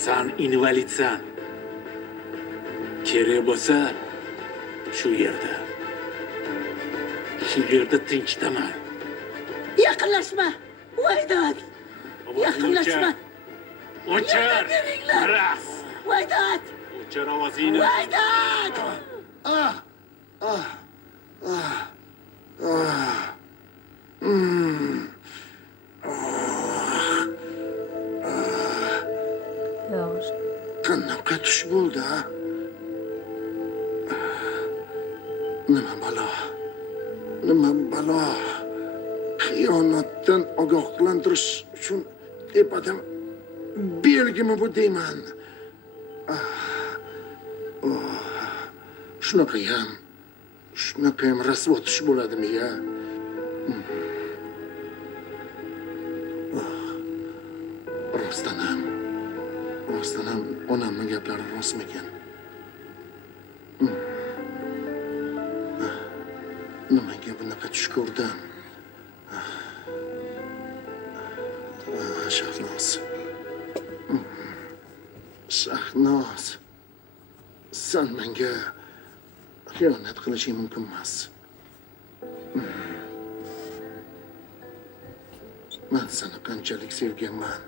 Sen invalidsan. Kerak bo'lsa, shu yerda. Shu yerda tinchitaman. Yaqinlashma. Voydod. Yaqinlashma. O'chir! Beringlar. Ras! Voydod. O'chir ovozingni. Voydod. Yaxshi. Qanaqa tush bo'ldi, ha? Nima balo? Nima balo? Xiyonatdan ogohlantirish uchun tepadan belgimi bu deyman? Shunaqayam rasvo tush bo'ladimi ya? Rostdan ham onamning gaplari rostmikan? Nimaga bunaqa tush ko'rdim? Shahnoz. Shahnoz. Sen menga xiyonat qilishing mumkin emas. Men seni qanchalik sevganman.